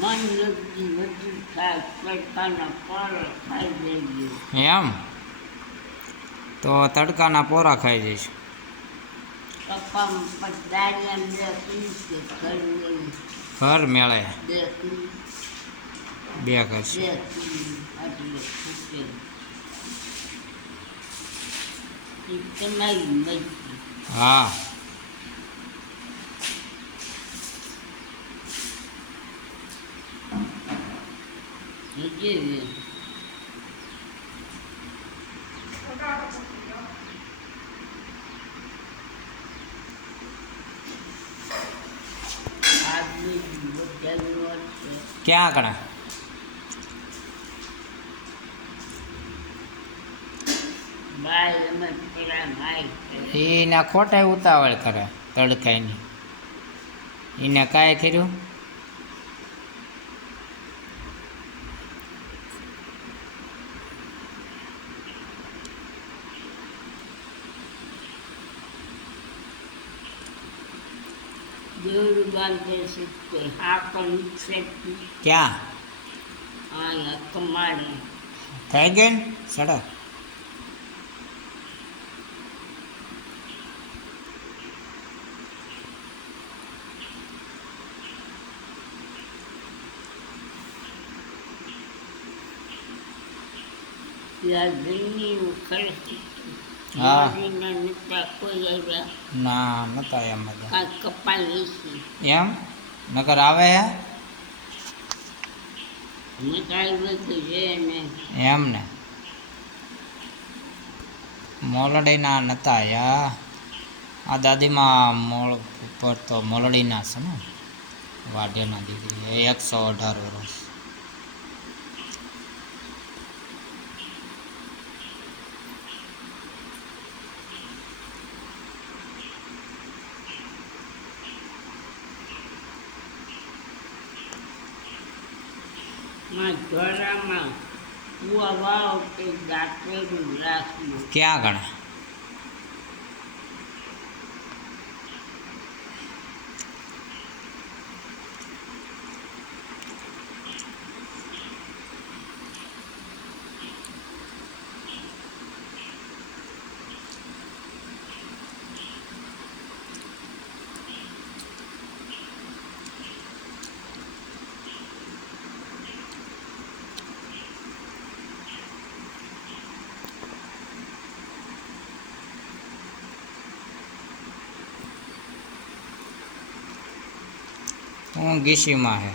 મન લગતી બધું ખાય, તડકાના પારા ખાઈ જઈએ. એમ તો તડકાના પોરા ખાઈ જઈશ. પપ્પામાં પણ દાળિયાને 2 કિલો કે ઘર લઈ ઘર મેળે 2 કિલો 2 કરશે. 2 કિલો આટલે ખૂટે. એ તમારી મરજી. હા હજી આદમી બધાનું છે. ક્યાં આગળ બાય અમે પેલા માય એના ખોટા ઉતાવળ કરે તડકાની. એને કાંઈ કર્યું દોડ બાંધે છે તે હાકલ છે. ક્યાં અહીંયા કમાડે થઈ ગઈ ને સડક ત્યાં જમીન ઉખડે. હા. મારીને નતા કોઈ આવ્યા. ના નતા એમ બધા કાંઈ કપાઈ છે. એમ નકર આવે હે મકાઈ બધું છે ને એમ ને મોલડીના નતા યા આ દાદીમાં મોળ ઉપર તો મોલડીના છે ને વાઢિયાના દીકરી એ 118 વર્ષ. માં ઢોરામાં કુવા વાવ તે દાંતેલું રાખવું. ક્યાં ગણે હું ગીસીમાં હે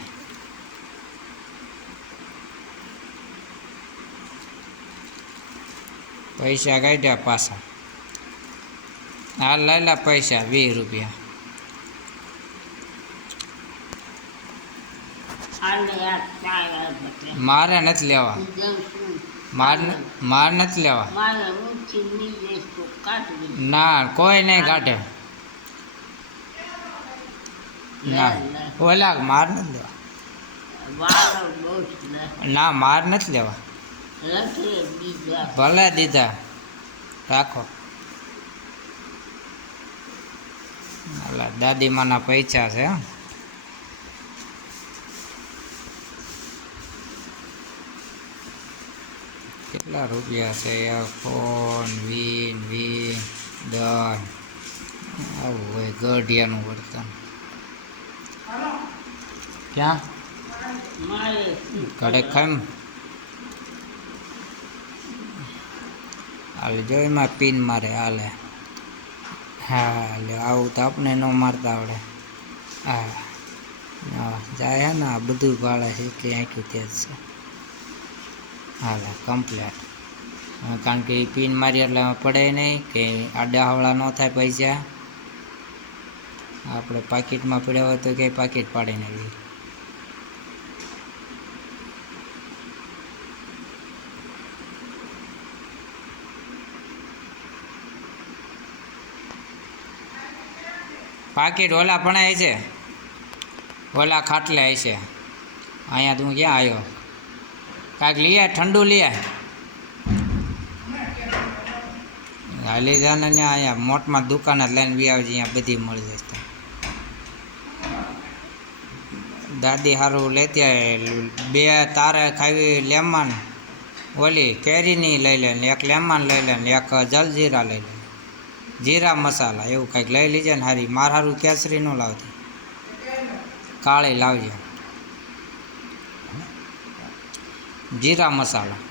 પૈસા કાઢ્યા પાછા. હાલ લઈ લે પૈસા 20 રૂપિયા. આને આ ચાય બધે મારે નથી લેવા જમ શું માર નથી લેવા. મારે ઊંચી નીચે તો કાઢવી. ના કોઈ નહીં કાઢે. ના ઓલા માર નથી લેવા. વાળો બહુ જ લે. ના માર નથી લેવા. લખે બીજા ભલે દીધા રાખો. ઓલા દાદીમાના પૈસા છે હો. કેટલા રૂપિયા છે ફોન વીન 10 આવું હોય ગઢિયાનું વર્તન. ક્યાં મારે ઘડે ખામ હાલે જો એમાં પિન મારે હાલે. હા હાલે આવું તો આપણે ન મારતા આવડે. હા જાય હે ને આ બધું ભાડે છે એટલી આંખ્યું તે જ છે. હાલે કમ્પ્લેટ. કારણ કે એ પિન મારી એટલે પડે નહીં કે આડા હવળા ન થાય પૈસા. આપણે પાકીટમાં પડ્યા હોય તો કંઈ પાકીટ પાડીને લઈએ. પાકીટ ઓલા પણ છે ઓલા ખાટલે છે. અહીંયા તું ક્યાં આવ્યો કાંઈક લઈએ ઠંડુ લઈએ હાલી જાને ને અહીંયા મોટમાં દુકાન જ લઈને બી આવજે અહીંયા બધી મળી જશે. દાદી સારું લેતી આવે. 2 તારે ખાવી લેમન ઓલી કેરીની લઈ લે ને 1 લેમન લઈ લે ને 1 જલજીરા લઈ લે, જીરા મસાલા એવું કંઈક લઈ લીજે ને હારી. માર સારું કેસરી ન લાવતી, કાળી લાવજે, જીરા મસાલા.